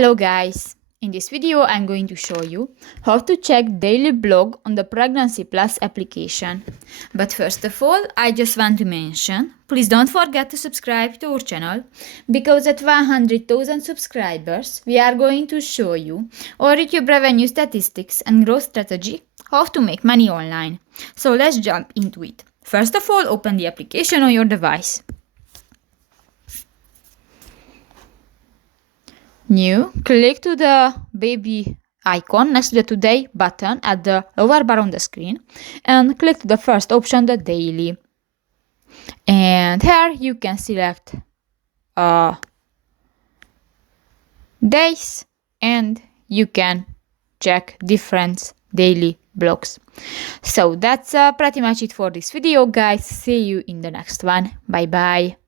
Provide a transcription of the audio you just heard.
Hello guys! In this video I'm going to show you how to check daily blog on the Pregnancy Plus application. But first of all, I just want to mention, please don't forget to subscribe to our channel, because at 100,000 subscribers we are going to show you our YouTube revenue statistics and growth strategy, how to make money online. So let's jump into it. First of all, open the application on your device. New, click to the baby icon next to the Today button at the lower bar on the screen and click to the first option, the daily. And here you can select days and you can check different daily blogs. So that's pretty much it for this video, guys. See you in the next one. Bye bye.